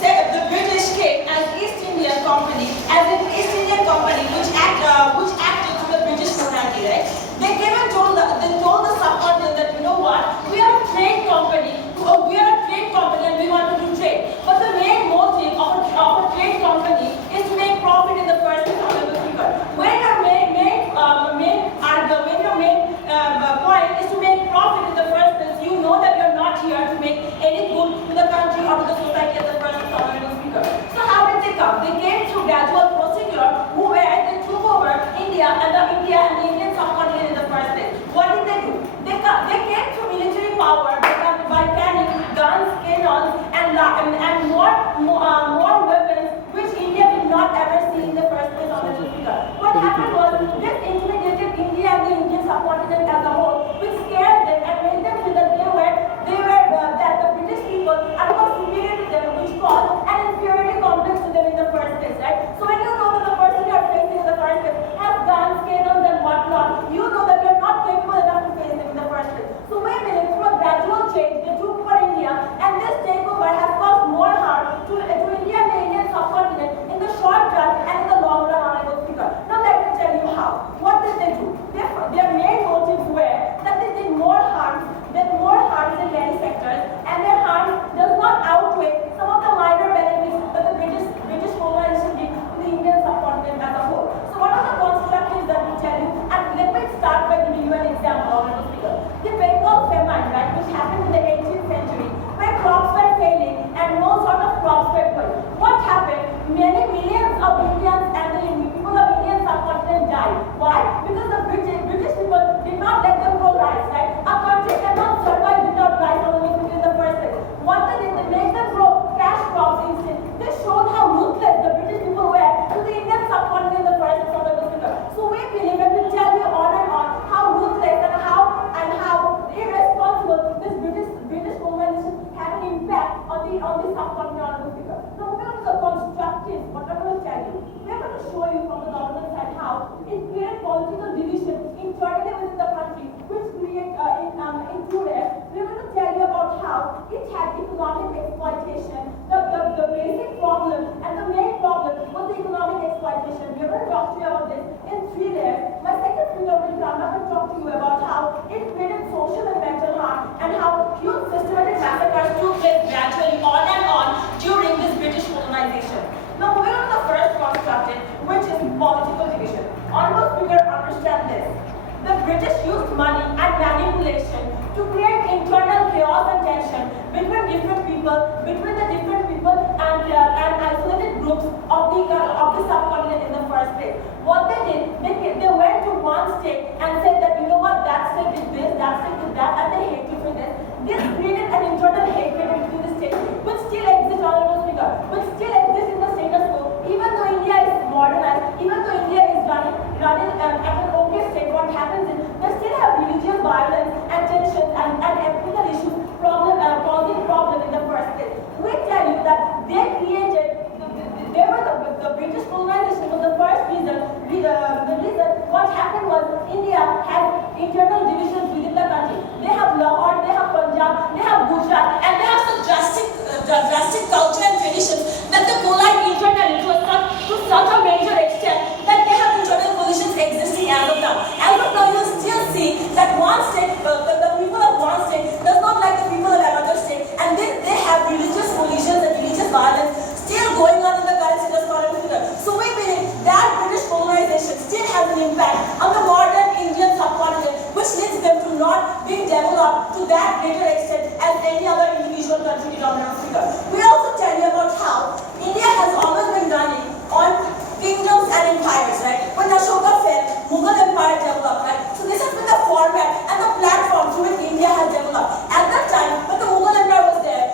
said the British came as East Indian Company, which acted through the British monarchy, right? They came and told the subcontinent that, you know what, we are a trade company, and we want to do trade. But the main motive of a trade company is to make profit in the first place. When your main point is to make profit in the first place, you know that you're not here to make any good to the country or to the society as the first speaker. So how did they come? They came through gradual procedure where they took over India and the Indian subcontinent in the first place. What did they do? They came through military power by carrying guns, cannons, and more weapons, which India did not ever see in the first place on the speaker. What happened was this intimidated India and the Indian subcontinent as a whole, which scared them and made them feel that that the British people are more superior to them, which caused an inferiority complex to them in the first place, right? So when you know that the person you are facing in the first place has guns, cannons, and whatnot, you know that you are not capable enough to face them in the first place. So wait a minute, through a gradual change, they took over India, and this takeover has caused more harm to India and the Indian subcontinent in the short run and in the long run, honorable speaker. Now let me tell you how. What did they do? Their main motives were that they did more harm in many sectors, and their harm does not outweigh some of the minor benefits that the British colonization did to the Indian subcontinent as a whole. So what are the constructives that we tell you? And let me start by giving you an example, honorable speaker. The Bengal famine, right, which happened in the 18th century, where crops were failing and no sort of crops were growing. What happened? Many millions of Indians and the people of Indian subcontinent died. Why? Because the British people did not let them grow rice, right? A country cannot survive without rice in the first place. What they did, they made them grow cash crops instead. This showed how ruthless the British people were to the Indian subcontinent in the first place, honorable speaker. So we believe and we tell you on and on how ruthless and how irresponsible this British colonization had an impact on the subcontinent, honorable speaker. Now moving on to the constructive, what I'm going to tell you, we are going to show you from the government side how it created political division internally within the country, which included, we are going to tell you about how it had economic exploitation. The basic problem and the main problem was the economic exploitation. We are going to talk to you about this in 3 layers. My second finger will come up and talk to you about how it created social and mental harm and how huge systematic massacres took place gradually on and on during this British colonization. Now moving on to the first constructive, which is political division. Honorable speaker, understand this. The British used money and manipulation to create internal chaos and tension between the different people and isolated groups of the subcontinent in the first place. What they did, they went to one state and said that, you know what, that state did this, that state did that, and they hate you for this. This created an internal hatred between the states, which still exists, honorable speaker, which still exists in the status quo. Even though India is modernized, even though India is running at an okay state, what happens is they still have religious violence and tensions and ethical issues causing problem in the first place. We tell you that they created, the British colonization was the first reason. The reason what happened was India had internal divisions within the country. They have Lahore, they have Punjab, they have Gujarat, and they have some drastic culture and traditions that they collide internally to such a major extent that they have internal collisions existing as of now. As of now, you still see that one state, the people of one state does not like the people of another state, and then they have religious collisions and religious violence still going on in the current state of Scotland. So we believe that British colonization still has an impact on the modern Indian subcontinent, which leads them to not being developed to that greater extent as any other individual country did, honorable speaker. We also tell you about how India has always been running on kingdoms and empires, right? When Ashoka fell, Mughal Empire developed, right? So this has been the format and the platform through which India has developed. At that time, when the Mughal Empire was there,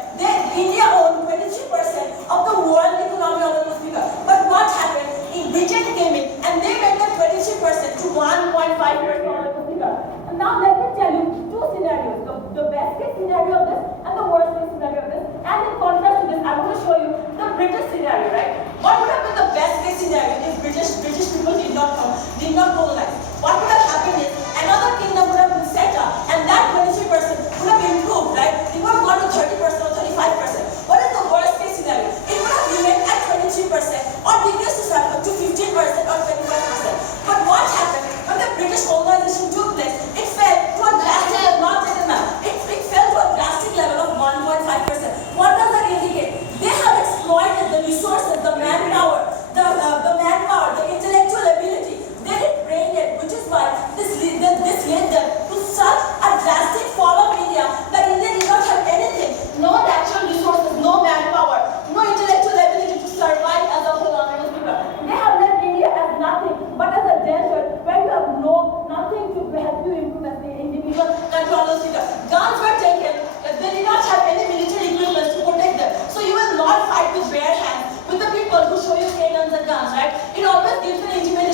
India owned 23% of the world economy, honorable speaker. But what happened? Britain came in and they made that 23% to 1.5%, honorable speaker. And now let me tell you two scenarios, the best case scenario of this and the worst case scenario of this. And in contrast to this, I'm going to show you the British scenario, right? What would have been the best case scenario if British people did not colonize? What would have happened is another kingdom would have been set up and that 23% would have improved, right? It would have gone to 30% or 35%. What is the worst case scenario?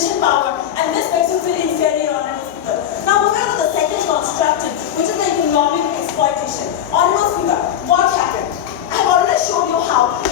decision power, and this makes you feel inferior, Honorable Speaker. Now moving on to the second constructive, which is the economic exploitation. Honorable Speaker, what happened? I have already shown you how